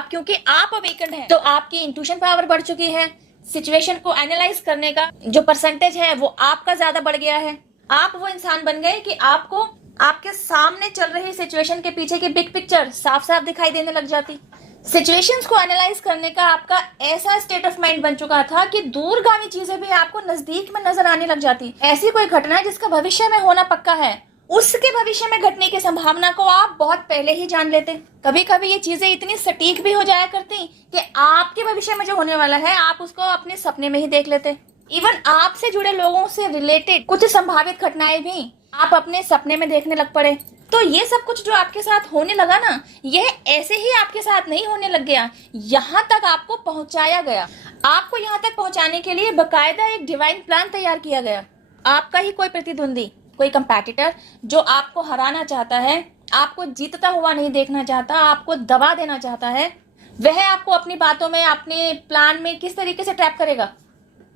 अब क्योंकि आप अवेकन्ड हैं तो आपकी इंट्यूशन पावर बढ़ चुकी है। सिचुएशन को एनालाइज करने का जो परसेंटेज है वो आपका ज्यादा बढ़ गया है। आप वो इंसान बन गए कि आपको आपके सामने चल रही सिचुएशन के पीछे की बिग पिक्चर साफ साफ दिखाई देने लग जाती। सिचुएशंस को एनालाइज करने का आपका ऐसा स्टेट ऑफ माइंड बन चुका था कि दूरगामी चीजें भी आपको नजदीक में नजर आने लग जाती। ऐसी कोई घटना जिसका भविष्य में होना पक्का है, उसके भविष्य में घटने की संभावना को आप बहुत पहले ही जान लेते। कभी कभी ये चीजें इतनी सटीक भी हो जाया करती कि आपके भविष्य में जो होने वाला है आप उसको अपने सपने में ही देख लेते। इवन आपसे जुड़े लोगों से रिलेटेड कुछ संभावित घटनाएं भी आप अपने सपने में देखने लग पड़े। तो ये सब कुछ जो आपके साथ होने लगा ना, यह ऐसे ही आपके साथ नहीं होने लग गया, यहाँ तक आपको पहुंचाया गया। आपको यहाँ तक पहुंचाने के लिए बकायदा एक डिवाइन प्लान तैयार किया गया। आपका ही कोई प्रतिद्वंदी, कोई कंपैटिटर जो आपको हराना चाहता है, आपको जीतता हुआ नहीं देखना चाहता, आपको दबा देना चाहता है, वह आपको अपनी बातों में, अपने प्लान में किस तरीके से ट्रैप करेगा।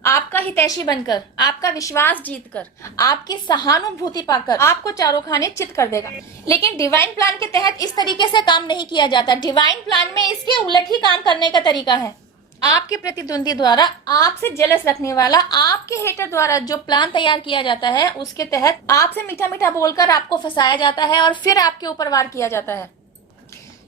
आपका हितैषी बनकर, आपका विश्वास जीतकर, आपकी सहानुभूति पाकर आपको चारों खाने चित कर देगा। लेकिन डिवाइन प्लान के तहत इस तरीके से काम नहीं किया जाता। डिवाइन प्लान में इसके उलट ही काम करने का तरीका है। आपके प्रतिद्वंदी द्वारा, आपसे जेलस रखने वाला, आपके हेटर द्वारा जो प्लान तैयार किया जाता है उसके तहत आपसे मीठा मीठा बोलकर आपको फंसाया जाता है और फिर आपके ऊपर वार किया जाता है।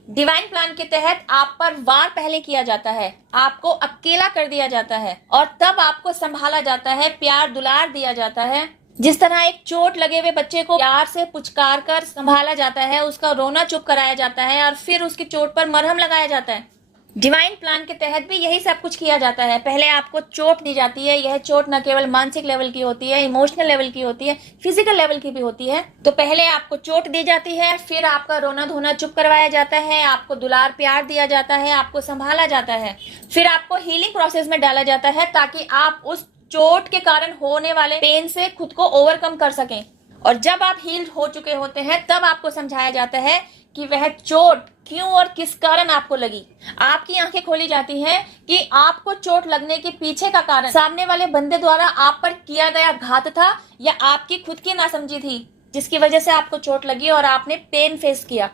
डिवाइन प्लान के तहत आप पर वार पहले किया जाता है, आपको अकेला कर दिया जाता है और तब आपको संभाला जाता है, प्यार दुलार दिया जाता है। जिस तरह एक चोट लगे हुए बच्चे को प्यार से पुचकार कर संभाला जाता है, उसका रोना चुप कराया जाता है और फिर उसकी चोट पर मरहम लगाया जाता है। डिवाइन प्लान के तहत भी यही सब कुछ किया जाता है। पहले आपको चोट दी जाती है। यह चोट न केवल मानसिक लेवल की होती है, इमोशनल लेवल की होती है, फिजिकल लेवल की भी होती है। तो पहले आपको चोट दी जाती है, फिर आपका रोना धोना चुप करवाया जाता है, आपको दुलार प्यार दिया जाता है, आपको संभाला जाता है, फिर आपको हीलिंग प्रोसेस में डाला जाता है ताकि आप उस चोट के कारण होने वाले पेन से खुद को ओवरकम कर सकें। और जब आप हील्ड हो चुके होते हैं तब आपको समझाया जाता है कि वह चोट क्यों और किस कारण आपको लगी। आपकी आंखें खोली जाती हैं कि आपको चोट लगने के पीछे का कारण सामने वाले बंदे द्वारा आप पर किया गया घात था या आपकी खुद की नासमझी थी जिसकी वजह से आपको चोट लगी और आपने पेन फेस किया।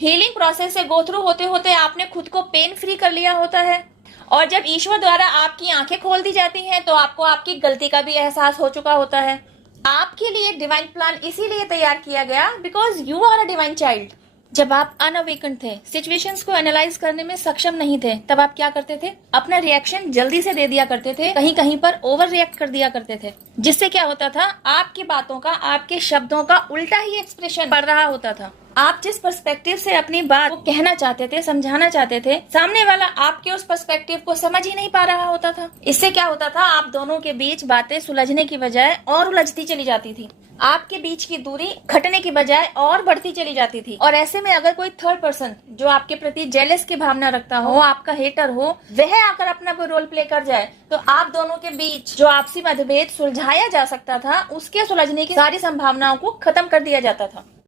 हीलिंग प्रोसेस से गो थ्रू होते होते आपने खुद को पेन फ्री कर लिया होता है और जब ईश्वर द्वारा आपकी आंखें खोल दी जाती हैं तो आपको आपकी गलती का भी एहसास हो चुका होता है। आपके लिए डिवाइन प्लान इसीलिए तैयार किया गया because you are a divine child. जब आप अनअवेकन्ड थे, सिचुएशंस को एनालाइज करने में सक्षम नहीं थे, तब आप क्या करते थे? अपना रिएक्शन जल्दी से दे दिया करते थे, कहीं कहीं पर ओवर रिएक्ट कर दिया करते थे, जिससे क्या होता था, आपकी बातों का, आपके शब्दों का उल्टा ही एक्सप्रेशन पड़ रहा होता था। आप जिस पर्सपेक्टिव से अपनी बात को कहना चाहते थे, समझाना चाहते थे, सामने वाला आपके उस पर्सपेक्टिव को समझ ही नहीं पा रहा होता था। इससे क्या होता था, आप दोनों के बीच बातें सुलझने की बजाय और उलझती चली जाती थी। आपके बीच की दूरी घटने की बजाय और बढ़ती चली जाती थी। और ऐसे में अगर कोई थर्ड पर्सन जो आपके प्रति जेलस की भावना रखता हो, आपका हेटर हो, वह आकर अपना कोई रोल प्ले कर जाए तो आप दोनों के बीच जो आपसी मतभेद सुलझाया जा सकता था, उसके सुलझने की सारी संभावनाओं को खत्म कर दिया जाता था।